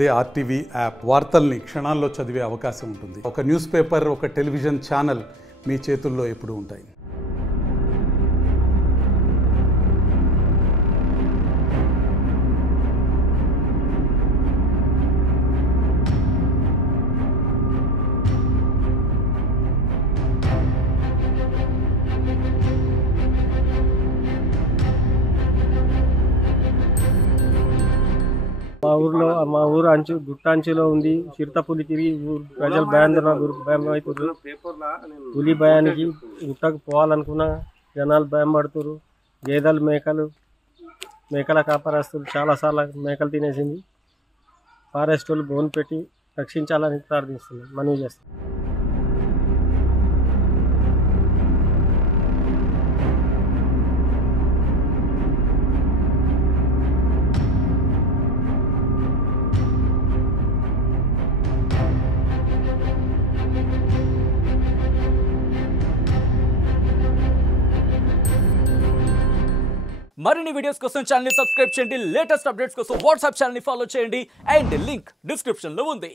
అదే RTV app వార్తల్ని క్షణాల్లో చదివే అవకాశం ఉంటుంది. ఒక న్యూస్ పేపర్, ఒక టెలివిజన్ ఛానల్ మీ చేతుల్లో ఎప్పుడూ ఉంటాయి. మా ఊరు గుట్టాంచులో ఉంది. చిరుతపులి తిరిగి ప్రజలు భయం అవుతున్నారు. పులి భయానికి గుట్టకు పోవాలనుకున్నా జనాలు భయం పడుతున్నారు. గేదెలు మేకల కాపరస్తులు చాలాసార్లు మేకలు తినేసింది. ఫారెస్ట్ వాళ్ళు బోన్ పెట్టి రక్షించాలని ప్రార్థిస్తున్నాం, మనవి చేస్తాం. మరిన్ని వీడియోస్ కోసం ఛానల్ ని సబ్స్క్రైబ్ చేయండి. లేటెస్ట్ అప్డేట్స్ కోసం వాట్సాప్ ఛానల్ ని ఫాలో చేయండి. అండ్ లింక్ డిస్క్రిప్షన్ లో ఉంది.